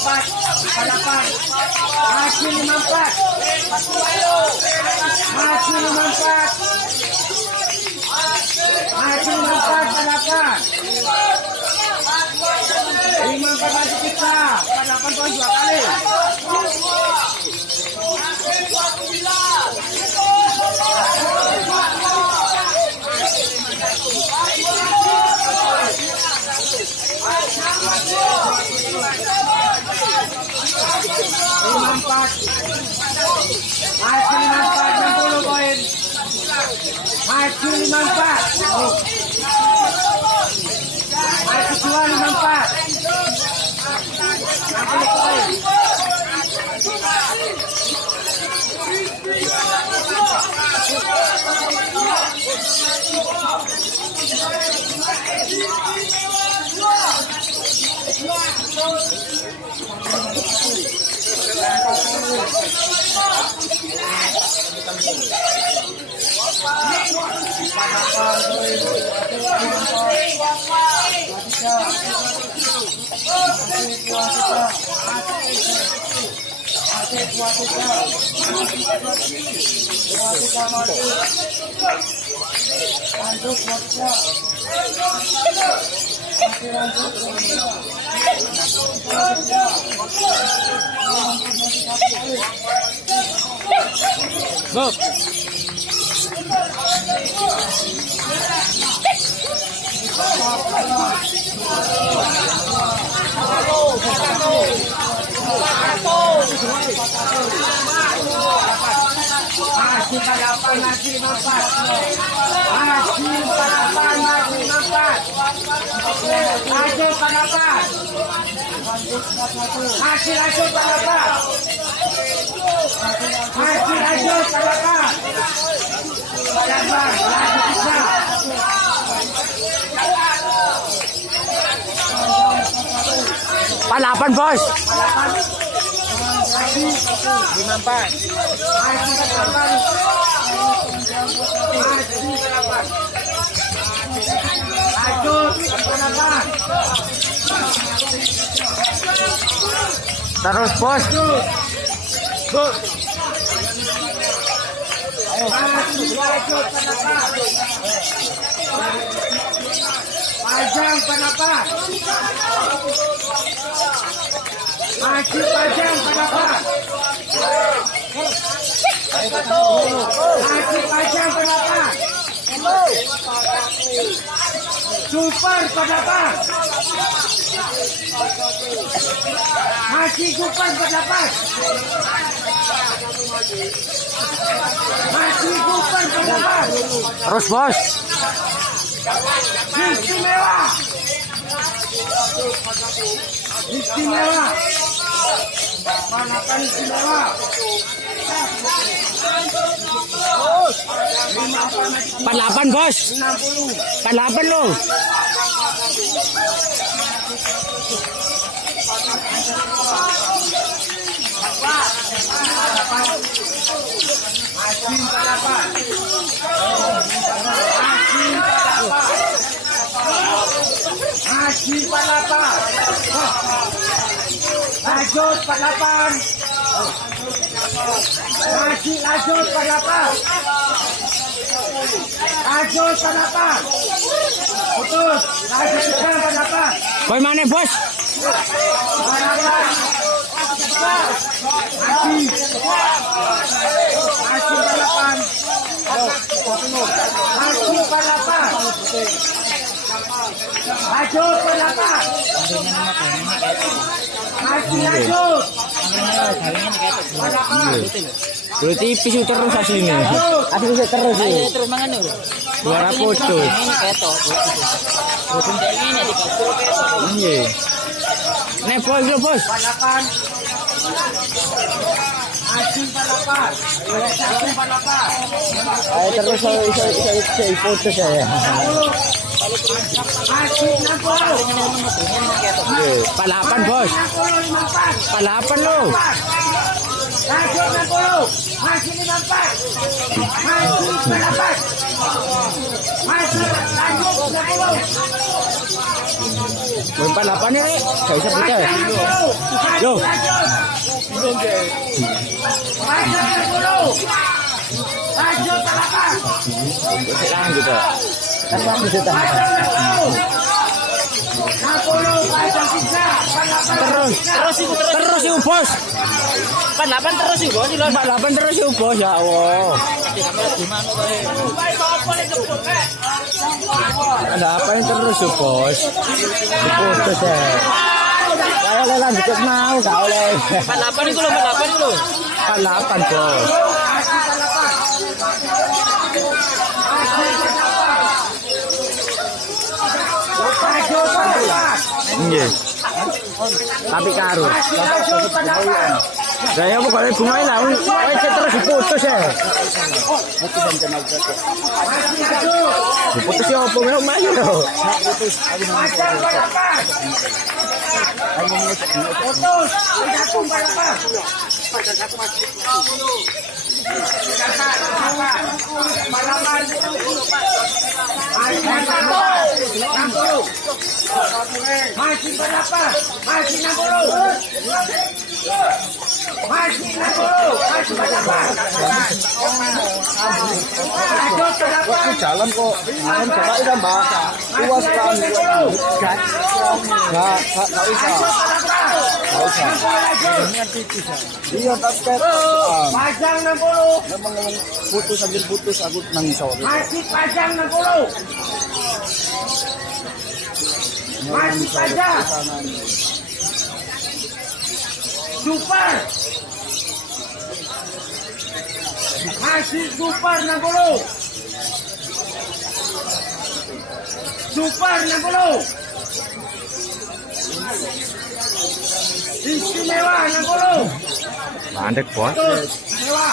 54, 58. Masih 54. Masih 54. Masih 54, 58. 54 masih kita. 58 poin 2 kali. Masih 54, 60 poin. Masih 54. Masih 254. 60 poin. Go. Masih 48, masih 54. Masih 48, masih 54. Masih 48. Masih lanjut 48. Masih lanjut 48. Sabar, lanjut bisa. 48 bos. 54. Masih 48. Lanjut 48. Terus bos. Go. Masih lanjut 48. Panjang 48. Masih panjang 48. Masih panjang 48. Super 48. Masih super 48. Masih super 48. Terus bos. Istimewa. Istimewa. Panakan istimewa. 48 bos. 60. 48 lo. Masih 48. Masih 48. Lanjut 48. Masih lanjut 48. Lanjut 48. Putus. Lanjut 48. Poin mana bos? 48. Masih. Masih 48. Masih 48. Lanjut 48. Masih lanjut. 48. Boleh tipis terus aslinya. Asli bisa terus sih. Terus mangan dulu. Suara putus. Ini ketok. Bukan kayak gini di kasur ketok. Iya. Nih bos lo bos. 48. Masih 48. Masih 48. Ayo terus saya putus saya. Masih 60. 48 bos. 48 lo. Lanjut 60. Masih 54. Masih 48. Masih lanjut 60. 48 ya, Rek. Gak usah kita. Yo. Lanjut ya. Terus yuk bos. 48 terus yuk, Bos. 48 terus yuk bos ya Allah. Ada apa yang terus yuk bos? Diputus ya. Saya oleh lanjut mau gak oleh. 48 itu loh, 48 itu loh. 48 bos. Nggih. Tapi karo. Saya pokoknya bungain lah, terus diputus ya. Diputus ya apa memang mayu loh. Masih berapa? Masih 60. Masih 60. Masih berapa? Jalan kok, jalan coba itu mbak. Luas kan, nggak usah. Iya tapi Pajang 60. memang putus anjir putus aku nangis soalnya. Masih pajang 60. Masih pajang. Super. Masih super 60. Super 60. Istimewa 60. Mandek bos. Istimewa.